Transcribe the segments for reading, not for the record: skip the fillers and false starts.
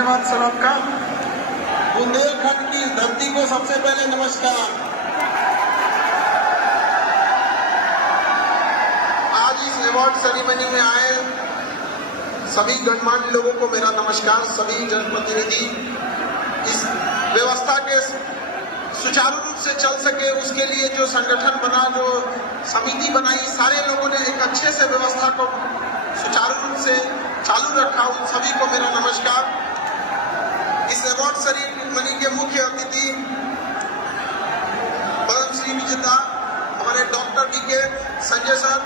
धन्यवाद सर आपका। बुंदेलखंड की धरती को सबसे पहले नमस्कार। आज इस अवार्ड सेरेमनी में आए सभी गणमान्य लोगों को मेरा नमस्कार। सभी जनप्रतिनिधि इस व्यवस्था के सुचारू रूप से चल सके उसके लिए जो संगठन बना, जो समिति बनाई, सारे लोगों ने एक अच्छे से व्यवस्था को सुचारू रूप से चालू रखा। उन सभी को मेरा नमस्कार। इस अवार्ड सेरेमनी के मुख्य अतिथि पद्मश्री विजेता हमारे डॉक्टर बीके संजय सर,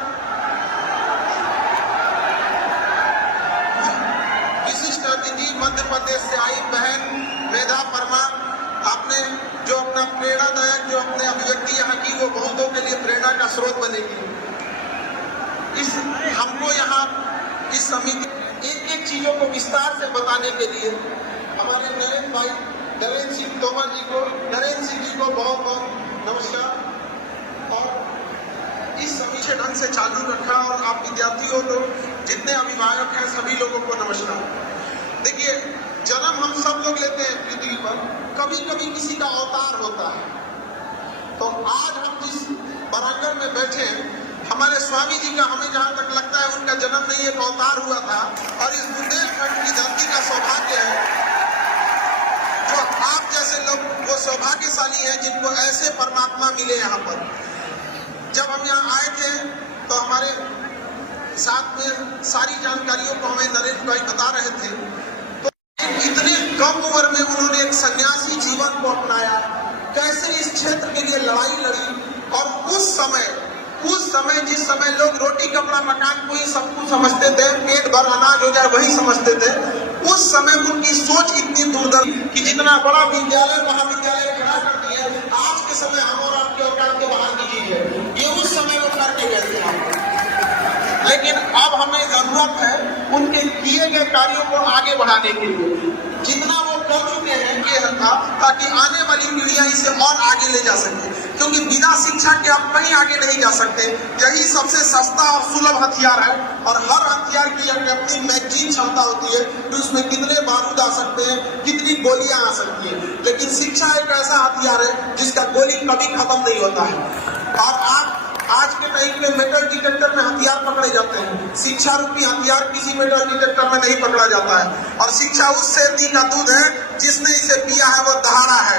विशिष्ट अतिथि मध्य प्रदेश से आई बहन मेधा परमार। आपने जो अपना प्रेरणादायक जो अपने अभिव्यक्ति यहाँ की वो बहुतों के लिए प्रेरणा का स्रोत बनेगी। हमको यहाँ इस समिति एक एक चीजों को विस्तार से बताने के लिए हमारे नरेंद्र सिंह तोमर जी को, नरेंद्र सिंह जी को बहुत बहुत नमस्कार। और इस समिति ढंग से चालू रखा और आप विद्यार्थियों को, जितने अभिभावक हैं सभी लोगों को नमस्कार। देखिए, जन्म हम सब लोग लेते हैं पृथ्वी पर, कभी कभी किसी का अवतार होता है। तो आज हम जिस प्रांगण में बैठे हैं, हमारे स्वामी जी का, हमें जहां तक लगता है उनका जन्म नहीं, एक अवतार हुआ था। और इस बुंदेलखंड की धरती का सौभाग्य है जो आप जैसे लोग वो सौभाग्यशाली हैं जिनको ऐसे परमात्मा मिले यहाँ पर। जब हम यहाँ आए थे तो हमारे साथ में सारी जानकारियों को हमें नरेंद्र भाई बता रहे थे। तो इतने कम उम्र में उन्होंने एक सन्यासी जीवन को अपनाया, कैसे इस क्षेत्र के लिए लड़ाई लड़ी। और उस समय जिस समय लोग रोटी कपड़ा मकान को ही सब कुछ समझते थे, पेट भर अनाज हो जाए वही समझते थे, उस समय उनकी सोच इतनी दूरदर्शी कि जितना बड़ा विद्यालय महाविद्यालय खड़ा कर दिए, आज के समय हम और आपके औकात के बाहर की चीज है, ये उस समय वो करके गए थे। लेकिन अब हमें जरूरत है उनके किए गए कार्यों को आगे बढ़ाने के लिए। जितना वो कर चुके हैं ये था ताकि आने वाली पीढ़ियां इसे और आगे ले जा सके, क्योंकि बिना शिक्षा के आप कहीं आगे नहीं जा सकते। यही सबसे सस्ता और सुलभ हथियार है। और हर हथियार की अपनी मैगजीन क्षमता होती है कि उसमें कितने बारूद आ सकते हैं, कितनी गोलियां आ सकती है। लेकिन शिक्षा एक ऐसा हथियार है जिसका गोली कभी खत्म नहीं होता है। और आप आज के टाइम में मेटल डिटेक्टर में हथियार पकड़े जाते हैं, शिक्षा रूपी हथियार किसी मेटल डिटेक्टर में नहीं पकड़ा जाता है। और शिक्षा उस सेती का दूध है जिसने इसे पिया है, वो दहाड़ा है।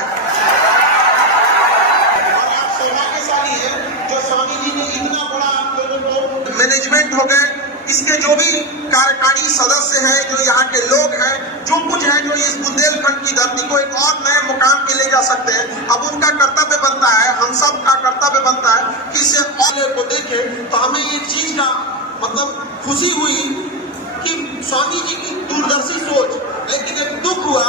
और आप सौभाग्यशाली हैं जो स्वामी जी ने इतना बड़ा आप लोगों को मैनेजमेंट हो गए, इसके जो भी कार्यकारी सदस्य हैं, जो यहाँ के लोग हैं, जो कुछ है, जो इस बुंदेलखंड की धरती को एक और नए मुकाम पे ले जा सकते हैं। अब उनका कर्तव्य बनता है, हम सब का कर्तव्य बनता है कि इसे और को देखें। तो हमें एक चीज का मतलब खुशी हुई कि स्वामी जी की दूरदर्शी सोच, लेकिन एक दुख हुआ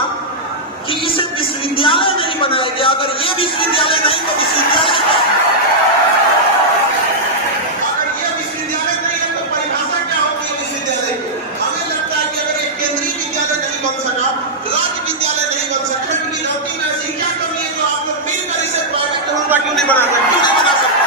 कि इसे विश्वविद्यालय नहीं बनाया गया। अगर ये विश्वविद्यालय नहीं तो विश्वविद्यालय का, अगर ये विश्वविद्यालय नहीं है तो परिभाषा क्या होगी विश्वविद्यालय की? हमें लगता है कि अगर एक केंद्रीय विद्यालय नहीं बन सका, राज्य विद्यालय नहीं बन सका, उनकी धरती में ऐसी क्या कमी है जो आप लोग मिलकर इसे प्राइवेट करूंगा क्यों नहीं बना सकते? क्यों नहीं बना सकते?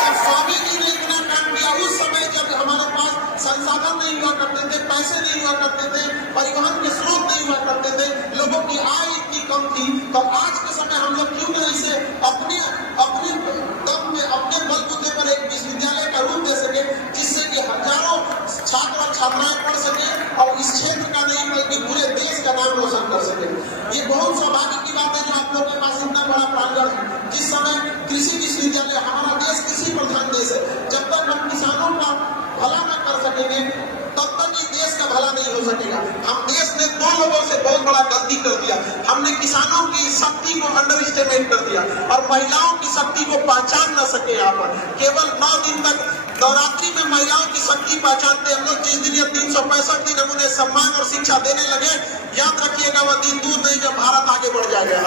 जब स्वामी जी ने इतना काम किया, उस समय जब हमारे पास संसाधन नहीं हुआ करते थे, पैसे नहीं हुआ करते थे, परिवहन के स्रोत नहीं हुआ करते थे, लोगों की आय इतनी कम थी, तो आज के समय हम लोग क्यों ना इसे अपने दम में, अपने बलबूते पर एक विश्वविद्यालय का रूप दे सके, जिससे कि हजारों छात्र और छात्राएं पढ़ सके और इस क्षेत्र का नहीं बल्कि पूरे देश का नाम रोशन कर सके। ये बहुत सौभाग्य की बात है जो आप लोगों के पास इतना बड़ा प्रांगण है। जिस समय कृषि विश्वविद्यालय, हमारा देश कृषि प्रधान देश है, जब तक हम किसानों का भला न कर सकेंगे तब तक ये देश का भला नहीं हो सकेगा। हम देश ने दो लोगों से बहुत बड़ा गलती कर दिया। हमने किसानों की शक्ति को अंडर एस्टिमेट कर दिया और महिलाओं की शक्ति को पहचान न सके। यहाँ पर केवल 9 दिन तक नवरात्रि में महिलाओं की शक्ति पहचानते हम लोग। जिस दिन ये 365 दिन हम उन्हें सम्मान और शिक्षा देने लगे, याद रखिएगा वह दिन दूर नहीं जब भारत आगे बढ़ जाएगा।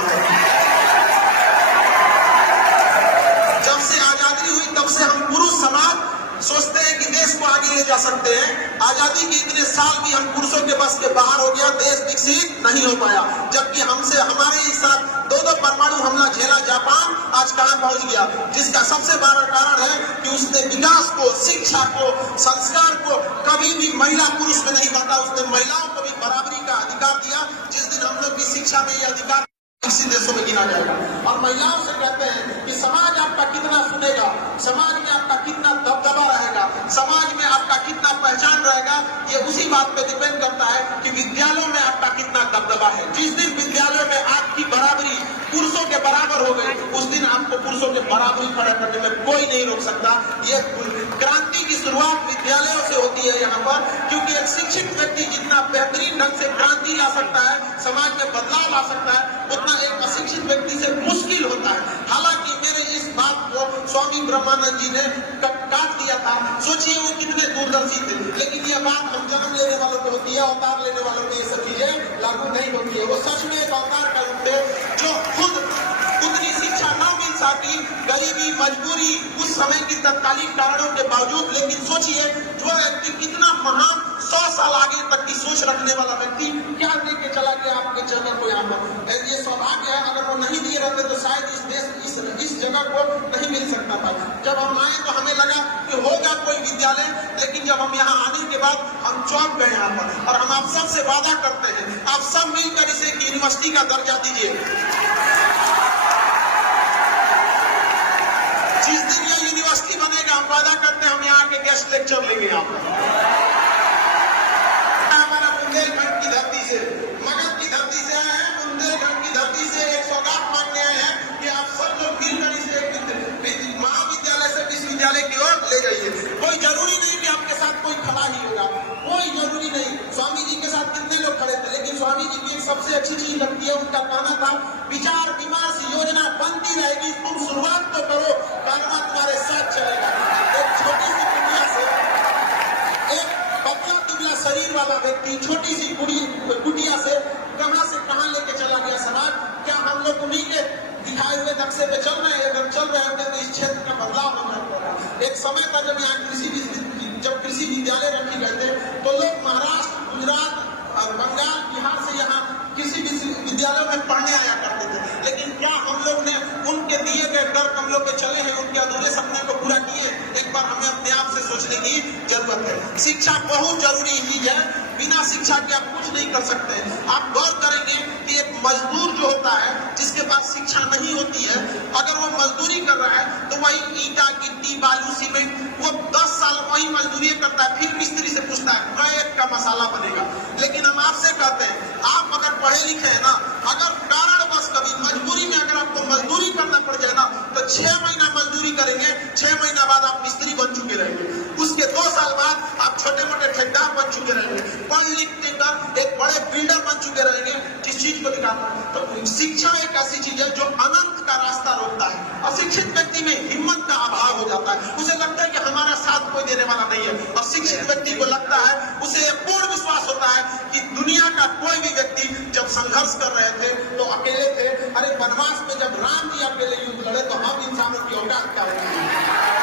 जब से आजादी हुई तब से हम पुरुष समाज सोचते हैं कि देश को आगे ले जा सकते हैं। आजादी के इतने साल भी हम पुरुषों के बस के बाहर हो गया, देश विकसित नहीं हो पाया। जबकि हमसे हमारे ही साथ 2 परमाणु हमला झेला जापान आज कहां पहुंच गया, जिसका सबसे बड़ा कारण है कि उसने विकास को, शिक्षा को, संस्कार को कभी भी महिला पुरुष में नहीं बांटा। था उसने महिलाओं को भी बराबरी का अधिकार दिया। जिस दिन हम लोग की शिक्षा में ये अधिकार विकसित देशों में गिना जाएगा। और महिलाओं से कहते हैं कि समाज आपका कितना सुनेगा, समाज में आपका कितना दबदबा रहेगा, समाज में आपका कितना पहचान रहेगा, ये उसी बात पे डिपेंड करता है कि विद्यालयों में आपका कितना दबदबा है। जिस दिन विद्यालयों में आपकी बराबरी पुरुषों के बराबर हो गई, उस दिन आपको पुरुषों के बराबरी खड़ा करने में कोई नहीं रोक सकता। ये क्रांति की शुरुआत विद्यालयों से होती है यहाँ पर, क्योंकि एक शिक्षित व्यक्ति जितना बेहतरीन ढंग से क्रांति ला सकता है, समाज में बदलाव ला सकता है, उतना एक अशिक्षित व्यक्ति से मुश्किल होता है। हालांकि मेरे इस बात को स्वामी ब्रह्मानंद जी ने काट दिया था। सोचिए वो कितने दूरदर्शी थे, लेकिन ये बात हम जन्म लेने वालों को होती है, अवतार लेने वालों को ये सब चीजें लागू नहीं होती है। वो सच में एक अवतार का रूप थे जो खुद उतनी शिक्षा न मिल सकी, गरीबी, मजबूरी, उस समय की तत्कालीन कारणों के बावजूद। लेकिन सोचिए जो व्यक्ति कितना महान 100 साल आगे तक की सोच रखने वाला व्यक्ति क्या देके चला गया आपके जगह को यहाँ पर। ये सौभाग्य है, अगर वो नहीं दिए रहते तो शायद इस देश इस जगह को नहीं मिल सकता था। जब हम आए तो हमें लगा कि होगा कोई विद्यालय, लेकिन जब हम यहाँ आने के बाद हम चौंक गए यहाँ पर। और हम आप सबसे वादा करते हैं, आप सब मिलकर इसे एक यूनिवर्सिटी का दर्जा दीजिए। जिस दिन ये यूनिवर्सिटी बनेगा, हम वादा करते हैं हम यहाँ के गेस्ट लेक्चर लेंगे यहाँ पर। हमारा बुंदेलखंड की धरती से, मगध की धरती से आए हैं, बुंदेलखंड की धरती से एक सौगात मांगने आए हैं कि आप सब लोग मिलकर इसे महाविद्यालय से विश्वविद्यालय की ओर ले जाइए। कोई जरूरी नहीं कि आपके साथ कोई खड़ा ही होगा, कोई जरूरी नहीं। स्वामी जी के साथ कितने लोग खड़े थे, लेकिन स्वामी जी की एक सबसे अच्छी चीज लगती है, उनका कहना था विचार विमर्श योजना बनती रहेगी, तुम शुरुआत तो करो, कारमा तुम्हारे साथ चलेगा। एक छोटी सी दुनिया से एक पतला दुबला शरीर वाला व्यक्ति छोटी सी कुटिया से कहां लेके चला गया समाज। क्या हम लोग उन्हीं के दिखाए हुए नक्शे पे चल रहे हैं? अगर चल रहे हैं तो इस क्षेत्र का बदलाव होना होगा। एक समय था जब यहाँ कृषि विद्यालय रखे गए थे, तो लोग महाराष्ट्र, गुजरात और बंगाल, बिहार से यहाँ कृषि विद्यालयों में पढ़ने आया करते थे। लेकिन क्या हम लोग ने उनके दिए गए कर्म हम लोग के चले हैं, उनके अधूरे सपने को पूरा किए? एक बार हमें अपने आप से सोचने की जरूरत है। शिक्षा बहुत जरूरी चीज है, बिना शिक्षा के आप कुछ नहीं कर सकते। आप गौर करेंगे कि एक मजदूर जो होता है, जिसके पास शिक्षा नहीं होती है, अगर वो मजदूरी कर रहा है तो वही ईटा, गिट्टी, बालू, सीमेंट, वो 10 साल वही मजदूरी करता है, फिर मिस्त्री से पूछता है कैरेट का मसाला बनेगा। लेकिन हम आपसे कहते हैं, आप अगर पढ़े लिखे हैं ना, अगर कारणवश कभी मजबूरी में अगर आपको मजदूरी करना पड़ जाए ना, तो 6 महीना मजदूरी करेंगे, 6 महीना बाद आप मिस्त्री बन चुके रहेंगे। उसके 2 साल बाद आप छोटे मोटे ठेकेदार बन चुके रहेंगे, पढ़ लिख कर एक बड़े बिल्डर बन चुके रहेंगे। जिस चीज को दिखाता तो शिक्षा एक ऐसी चीज है जो अनंत का रास्ता रोकता है। अशिक्षित व्यक्ति में हिम्मत का अभाव हो जाता है, उसे लगता है कि हमारा साथ कोई देने वाला नहीं है। और शिक्षित व्यक्ति को लगता है, उसे पूर्ण विश्वास होता है कि दुनिया का कोई भी व्यक्ति जब संघर्ष कर रहे थे तो अकेले थे। अरे वनवास में जब राम जी अकेले युद्ध लड़े तो हम इंसानों की औकात क्या होगी?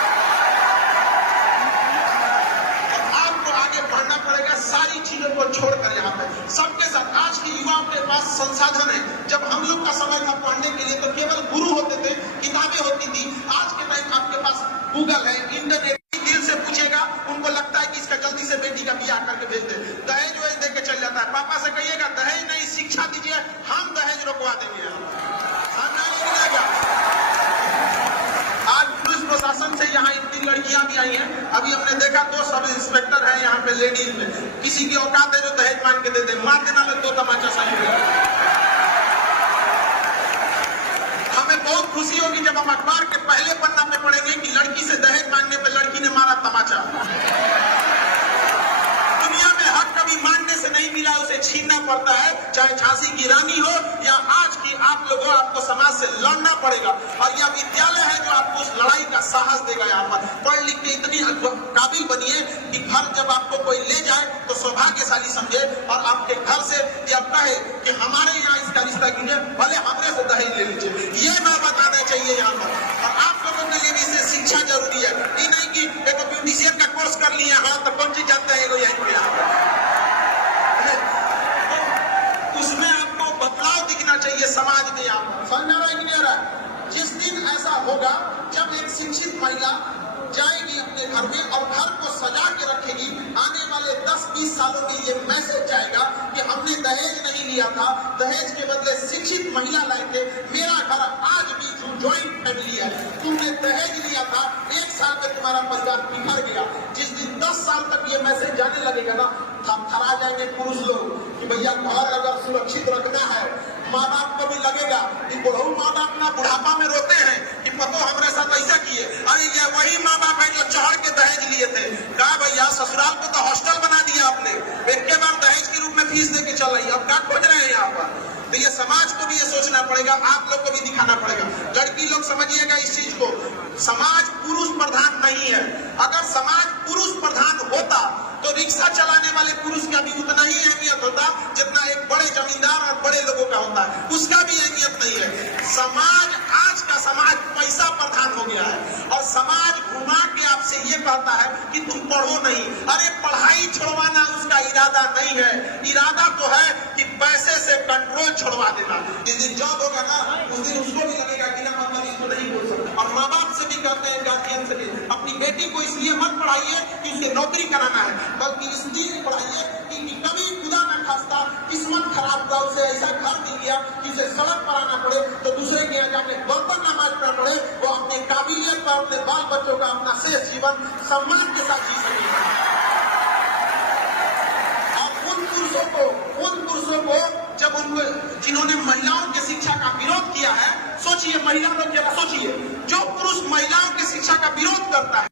पढ़ना पड़ेगा सारी चीजों को छोड़कर। यहाँ पे सबके साथ आज के युवाओं के पास संसाधन है। जब हम लोग का समय था पढ़ने के लिए तो केवल गुरु होते थे, किताबें होती थी। आज के टाइम आपके पास गूगल है, इंटरनेट, दिल से पूछेगा, उनको लगता है कि इसका जल्दी से बेटी का ब्याह करके भेज दे, दहेज वहेज दे के चल जाता है। पापा से कहिएगा दहेज नहीं, शिक्षा दीजिए, हम दहेज रोकवा देंगे। आज पुलिस प्रशासन से यहाँ इतनी लड़कियां भी आई हैं। अभी हमने देखा 2 सब इंस्पेक्टर हैं यहाँ पे लेडीज में, किसी की औकात है जो दहेज मांग के दे दे, मार देना में 2 तमाचा सही है। हमें बहुत खुशी होगी जब हम अखबार के पहले पन्ना पे पढ़ेंगे कि लड़की से दहेज मांगने पे लड़की ने मारा तमाचा। दुनिया में हक कभी मांगने से नहीं मिला, उसे छीनना पड़ता है, चाहे झांसी की रानी हो या आज की आप लोगों, आपको समाज से लड़ना पड़ेगा। और यह विद्यालय है जो आपको उस लड़ाई का साहस देगा। यहाँ पर पढ़ लिख के इतनी काबिल बनिए कि घर जब आपको कोई ले जाए तो सौभाग्यशाली समझे और आपके घर से यह कहे कि हमारे यहाँ इसका रिश्ता कीजिए, भले हमने से दहेज ले लीजिए। ये मैं बताना चाहिए यहाँ पर। और आप लोगों के लिए भी इसे शिक्षा जरूरी है। ये नहीं कि देखो ब्यूटिशियन का कोर्स कर लिया, हाँ तो कौन चीज जानते हैं यहीं पे, उसमें आपको बदलाव दिखना चाहिए समाज में। यहाँ समझ में नहीं आ रहा? जिस दिन ऐसा होगा जब एक शिक्षित महिला जाएगी अपने घर में और घर को सजा के रखेगी, आने वाले 10-20 सालों में ये मैसेज मैसेज जाएगा कि हमने दहेज नहीं लिया था, दहेज के बदले शिक्षित महिला लाए थे, मेरा घर आज भी ज्वाइंट फैमिली है, तुमने दहेज लिया था, 1 साल में तुम्हारा परिवार बिखर गया। जिस दिन 10 साल तक ये मैसेज जाने लगेगा ना, थरथरा जाएंगे पुरुष लोग कि भैया घर अगर सुरक्षित रखना है, माँ बाप को भी लगेगा कि बुढ़ऊ माँ बाप ना बुढ़ापा में रोते हैं कि पतो हमारे साथ ऐसा किए, अरे ये वही माँ बाप है जो चढ़ के दहेज लिए थे। कहा भैया ससुराल को तो हॉस्टल बना दिया आपने, एक के बार दहेज के रूप में फीस दे के चल रही है, अब क्या खोज रहे हैं यहाँ पर? तो ये समाज को भी ये सोचना पड़ेगा, आप लोग को भी दिखाना पड़ेगा। लड़की लोग समझिएगा इस चीज को, समाज पुरुष प्रधान नहीं है। अगर समाज पुरुष प्रधान होता तो रिक्शा चलाने वाले पुरुष का भी उतना ही अहमियत होता जितना एक बड़े जमींदार और बड़े लोगों का होता है, उसका भी अहमियत नहीं है। समाज, आज का समाज पैसा प्रधान हो गया है और समाज घुमा के आपसे ये कहता है कि तुम पढ़ो नहीं। अरे पढ़ाई छोड़वाना उसका इरादा नहीं है, इरादा तो है कि पैसे से कंट्रोल छोड़वा देना। जिस दिन जॉब होगा ना, उस दिन उसको भी लगेगा कि ना मतलब इसको नहीं बोल सकता। और माँ बाप से भी कहते हैं, गार्जियन से भी, अपनी बेटी को इसलिए मत पढ़ाइए कि उसे नौकरी कराना है, बल्कि इसलिए पढ़ाइए कि कभी खुदा न खास्ता किस्मत खराब हुआ, उसे ऐसा घर मिल गया कि उसे सड़क पर आना पड़े तो दूसरे के यहाँ जाके बर्तन न मांजना पड़े, वो अपने काबिलियत पर अपने बाल बच्चों का अपना शेष जीवन सम्मान के साथ जी सके। और उन पुरुषों को जब उनको, जिन्होंने महिलाओं की शिक्षा का विरोध किया है, सोचिए महिला लोग जरा सोचिए, जो पुरुष महिलाओं की शिक्षा का विरोध करता